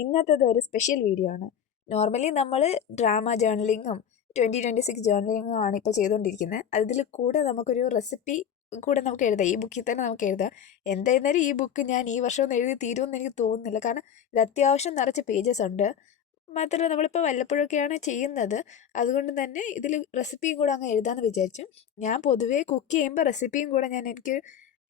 ഇന്നത്തേത് ഒരു special video ആണ്. Normally നമ്മൾ ഡ്രാമ ജേർണലിങ്ങും 2026 ജേർണലിങ്ങും ആണ് ഇപ്പോൾ ചെയ്തുകൊണ്ടിരിക്കുന്നത്. അതിൽ കൂടെ നമുക്കൊരു റെസിപ്പി കൂടെ നമുക്ക് എഴുതാം. ഈ ബുക്കിൽ തന്നെ നമുക്ക് എഴുതാം. എന്തായിരുന്നാലും ഈ ബുക്ക് ഞാൻ ഈ വർഷം ഒന്ന് എഴുതി തീരുമെന്ന് എനിക്ക് തോന്നുന്നില്ല. കാരണം ഇത് അത്യാവശ്യം നിറച്ച് പേജസ് ഉണ്ട്. മാത്രമല്ല നമ്മളിപ്പോൾ വല്ലപ്പോഴൊക്കെയാണ് ചെയ്യുന്നത്. അതുകൊണ്ട് തന്നെ ഇതിൽ റെസിപ്പിയും കൂടെ അങ്ങ് എഴുതാമെന്ന് വിചാരിച്ചു. ഞാൻ പൊതുവേ കുക്ക് ചെയ്യുമ്പോൾ റെസിപ്പിയും കൂടെ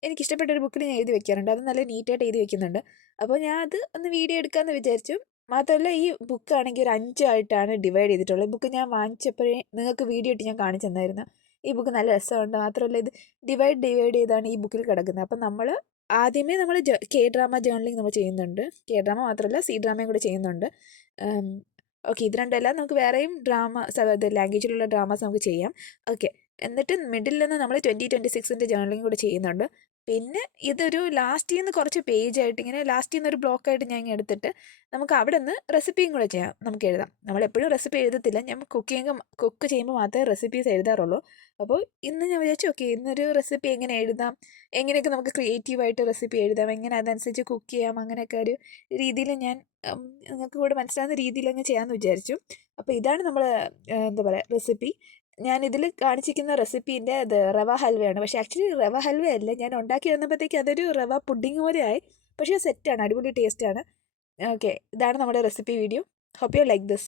എനിക്കിഷ്ടപ്പെട്ട ഒരു ബുക്കിൽ ഞാൻ എഴുതി വെക്കാറുണ്ട്. അത് നല്ല നീറ്റായിട്ട് എഴുതി വെക്കുന്നുണ്ട്. അപ്പോൾ ഞാൻ അത് ഒന്ന് വീഡിയോ എടുക്കാമെന്ന് വിചാരിച്ചു. മാത്രമല്ല ഈ ബുക്കാണെങ്കിൽ ഒരു 5 ആയിട്ടാണ് ഡിവൈഡ് ചെയ്തിട്ടുള്ളത്. ബുക്ക് ഞാൻ വാങ്ങിച്ചപ്പോഴേ നിങ്ങൾക്ക് വീഡിയോ ഇട്ട് ഞാൻ കാണിച്ചു തന്നായിരുന്നു. ഈ ബുക്ക് നല്ല രസമുണ്ട്. മാത്രമല്ല ഇത് ഡിവൈഡ് ചെയ്താണ് ഈ ബുക്കിൽ കിടക്കുന്നത്. അപ്പം ആദ്യമേ നമ്മൾ കെ ഡ്രാമ ജേർണലിംഗ് നമ്മൾ ചെയ്യുന്നുണ്ട്. കെ ഡ്രാമ മാത്രമല്ല സി ഡ്രാമയും കൂടെ ചെയ്യുന്നുണ്ട്. ഓക്കെ, ഇത് രണ്ടല്ല, നമുക്ക് വേറെയും ലാംഗ്വേജിലുള്ള ഡ്രാമാസ് നമുക്ക് ചെയ്യാം. ഓക്കെ, എന്നിട്ട് മിഡിൽ നിന്ന് നമ്മൾ 2026 ജേർണലിംഗ് കൂടെ ചെയ്യുന്നുണ്ട്. പിന്നെ ഇതൊരു ലാസ്റ്റിൽ നിന്ന് കുറച്ച് പേജായിട്ട് ഇങ്ങനെ ലാസ്റ്റിൽ നിന്ന് ഒരു ബ്ലോക്കായിട്ട് ഞാൻ ഇങ്ങനെ എടുത്തിട്ട് നമുക്ക് അവിടെ നിന്ന് റെസിപ്പിയും കൂടെ ചെയ്യാം, നമുക്ക് എഴുതാം. നമ്മളെപ്പോഴും റെസിപ്പി എഴുതത്തില്ല, ഞാൻ കുക്ക് ചെയ്യുമ്പോൾ മാത്രമേ റെസിപ്പീസ് എഴുതാറുള്ളൂ. അപ്പോൾ ഇന്ന് ഞാൻ വിചാരിച്ചു ഓക്കെ, ഇന്നൊരു റെസിപ്പി എങ്ങനെ എഴുതാം, എങ്ങനെയൊക്കെ നമുക്ക് ക്രിയേറ്റീവായിട്ട് റെസിപ്പി എഴുതാം, എങ്ങനെ അതനുസരിച്ച് കുക്ക് ചെയ്യാം, അങ്ങനെയൊക്കെ ഒരു രീതിയിൽ ഞാൻ നിങ്ങൾക്ക് കൂടെ മനസ്സിലാകുന്ന രീതിയിൽ അങ്ങ് ചെയ്യാമെന്ന് വിചാരിച്ചു. അപ്പോൾ ഇതാണ് നമ്മൾ എന്താ പറയുക റെസിപ്പി. ഞാൻ ഇതിൽ കാണിച്ചിരിക്കുന്ന റെസിപ്പീൻ്റെ അത് റവ ഹൽവയാണ്. പക്ഷേ ആക്ച്വലി റവ ഹൽവയല്ല, ഞാൻ ഉണ്ടാക്കി വന്നപ്പോഴത്തേക്ക് അതൊരു റവ പുഡിങ് പോലെ ആയി. പക്ഷേ സെറ്റാണ്, അടിപൊളി ടേസ്റ്റാണ്. ഓക്കെ, ഇതാണ് നമ്മുടെ recipe video. Hope you like this.